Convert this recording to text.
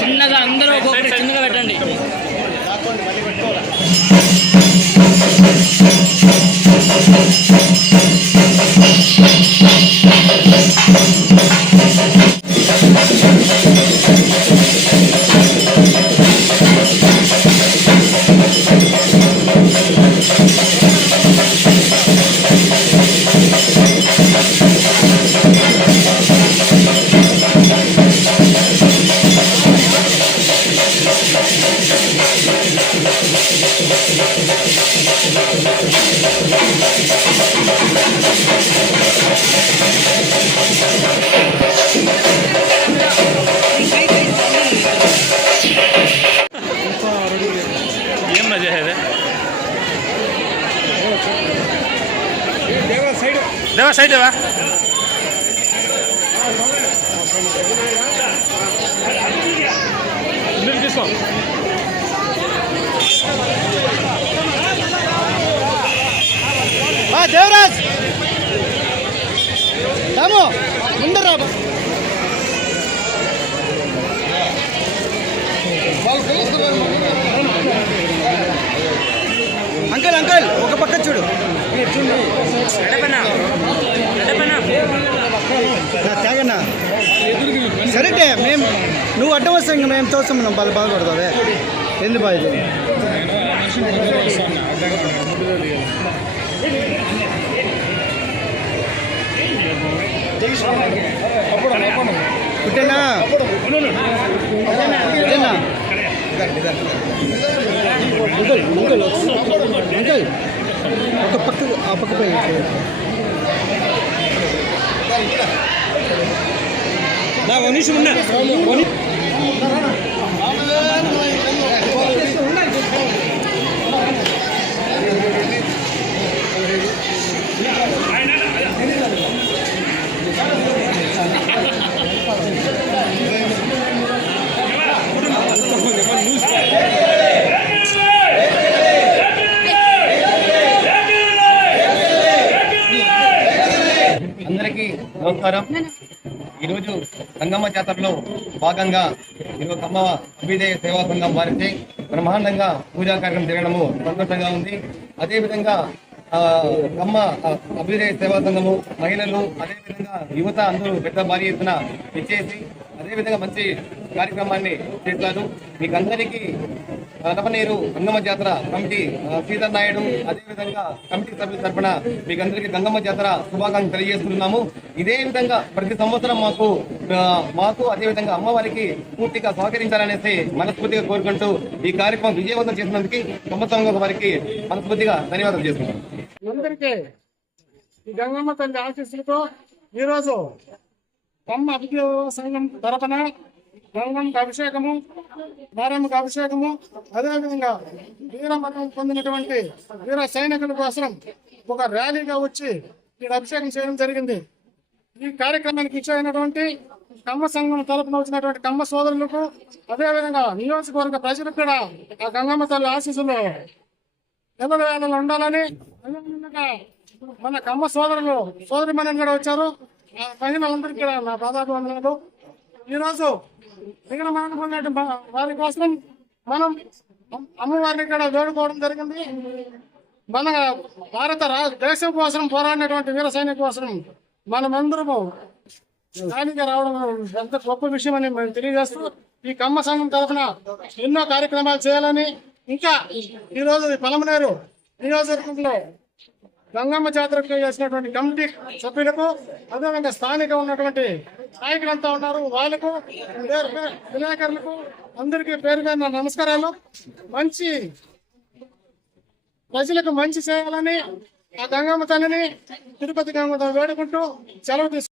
చిన్నగా అందరూ ఒక్కొక్కటి చిన్నగా పెట్టండి. ఏం మజా है देवा साइड देवा తీసుకో దేవరాజ్ రాము ముందర రా. అంకల్ అంకల్ ఒక పక్క చూడు. త్యాగన్నా సరే మేము నువ్వు అడ్డం వస్తాం ఇంకా మేము తోస్తాం. మనం బాధపడతావే ఎందుకు బాధ పుట్టేనా అంకల్ ఒక పక్క ఆ పక్క పై నిమిషం ఉన్నా. అందరికీ నమస్కారం. ఈరోజు గంగమ్మ జాతరలో భాగంగా ఈరోజు కమ్మ అభ్యుదయ సేవా సంఘం వారిచే బ్రహ్మాండంగా పూజా కార్యక్రమం జరగడము సంతోషంగా ఉంది. అదేవిధంగా కమ్మ అభ్యుదయ సేవా సంఘము మహిళలు అదేవిధంగా యువత అందరూ పెద్ద భారీ ఎత్తున ఇచ్చేసి అదేవిధంగా మంచి కార్యక్రమాన్ని చేస్తారు. మీకందరికీ నవనేరు గంగమ్మ జాతర కమిటీ శ్రీధర్ నాయుడు అదేవిధంగా కమిటీ సభ్యుల తరఫున మీకందరికీ గంగమ్మ జాతర శుభాకాంక్షలు తెలియజేస్తున్నాము. ఇదే విధంగా ప్రతి సంవత్సరం మాకు అదేవిధంగా అమ్మవారికి పూర్తిగా సహకరించాలనేసి మనస్ఫూర్తిగా కోరుకుంటూ ఈ కార్యక్రమం విజయవంతం చేసినందుకు సంవత్సరం వారికి మనస్ఫూర్తిగా ధన్యవాదాలు చేసుకుంటాం. అందరికీ ఈ గంగమ్మ తల్లి ఆశీస్సులతో ఈరోజు కమ్మ అభివృద్ధి సంఘం తరఫున గంగమ్మకి అభిషేకము, నారాయణకి అభిషేకము, అదేవిధంగా వీరమరణం పొందినటువంటి వీర సైనికుల కోసం ఒక ర్యాలీగా వచ్చి ఇక్కడ అభిషేకం చేయడం జరిగింది. ఈ కార్యక్రమానికి ఇచ్చేటువంటి కమ్మ సంఘం తరఫున వచ్చినటువంటి కమ్మ సోదరులకు అదేవిధంగా నియోజకవర్గ ప్రజలకు కూడా ఆ గంగమ్మ తల్లి ఆశీస్సులు ఎల్లవేళలో ఉండాలని మన కమ్మ సోదరులు సోదరిమణులు కూడా వచ్చారు. ఆ మహిళలందరికీ కూడా నా పాదాభివందనాలు. ఈరోజు మిగిలిన మరణం వారి కోసం మనం అమ్మవారిని కూడా వేడుకోవడం జరిగింది. మన భారత దేశం కోసం పోరాడినటువంటి వీర సైనిక కోసం మనమందరము దానికి రావడం ఎంత గొప్ప విషయం అని మేము తెలియజేస్తూ ఈ కమ్మ సంఘం తరఫున ఎన్నో కార్యక్రమాలు చేయాలని, ఇంకా ఈరోజు పలమనేరు నియోజకవర్గంలో గంగమ్మ జాతరకు చేసినటువంటి కమిటీ సభ్యులకు అదేవిధంగా స్థానిక ఉన్నటువంటి నాయకులంతా ఉన్నారు, వాళ్ళకు విలేకరులకు అందరికీ పేరు పేరున నమస్కారాలు. మంచి ప్రజలకు మంచి చేయాలని ఆ గంగమ్మ తల్లిని తిరుపతి గంగమ్మ వేడుకుంటూ సెలవు తీసుకుంటాం.